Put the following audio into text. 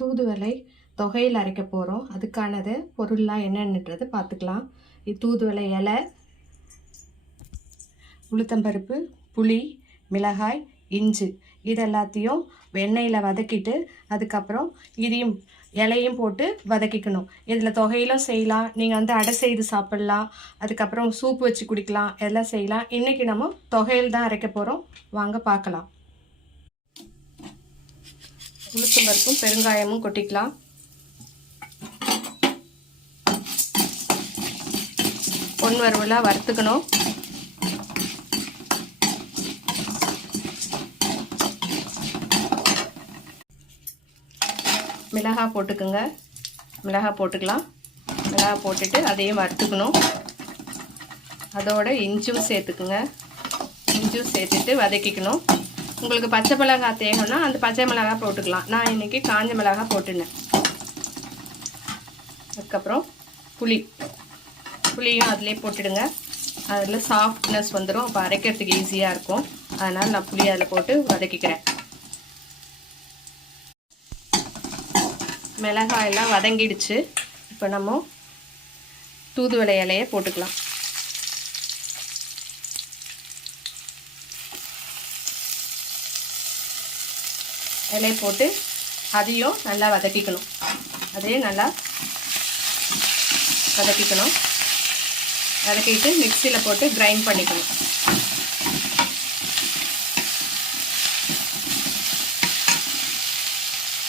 தூதுவளை தொகையில் அரைக்க போகிறோம். அதுக்கானது பொருள்லாம் என்னென்னது பார்த்துக்கலாம். இது தூதுவளை இலை, உளுத்தம்பருப்பு, புளி, மிளகாய், இஞ்சி இது எல்லாத்தையும் எண்ணெயில் வதக்கிட்டு அதுக்கப்புறம் இதையும் இலையும் போட்டு வதக்கிக்கணும். இதில் தொகையிலும் செய்யலாம், நீங்கள் அடை செய்து சாப்பிட்லாம், அதுக்கப்புறம் சூப்பு வச்சு குடிக்கலாம், எல்லாம் செய்யலாம். இன்றைக்கி நம்ம தொகையில் தான் அரைக்க போகிறோம். வாங்க பார்க்கலாம். உளுத்தம்பருப்பும் பெருங்காயமும் கொட்டிக்கலாம். பொன் வறுவலாக வறுத்துக்கணும். மிளகாய் போட்டுக்குங்க. மிளகாய் போட்டுக்கலாம். மிளகாய் போட்டுட்டு அதையும் வறுத்துக்கணும். அதோட இஞ்சும் சேர்த்துக்குங்க. இஞ்சும் சேர்த்துட்டு வதக்கிக்கணும். உங்களுக்கு பச்சை மிளகாய் தேவைன்னா அந்த பச்சை மிளகாய் போட்டுக்கலாம். நான் இன்றைக்கி காஞ்ச மிளகாய் போட்டுனேன். அதுக்கப்புறம் புளியும் அதிலே போட்டுடுங்க. அதில் சாஃப்ட்னஸ் வந்துடும். அப்போ அரைக்கிறதுக்கு ஈஸியாக இருக்கும். அதனால் நான் புளி அதில் போட்டு வதக்கிக்கிறேன். மிளகாயெல்லாம் வதங்கிடுச்சு. இப்போ நம்ம தூதுவளை இலையை போட்டுக்கலாம். இலையை போட்டு அதையும் நல்லா வதக்கிக்கணும். அதையும் நல்லா வதக்கிட்டு மிக்சியில் போட்டு கிரைண்ட் பண்ணிக்கணும்.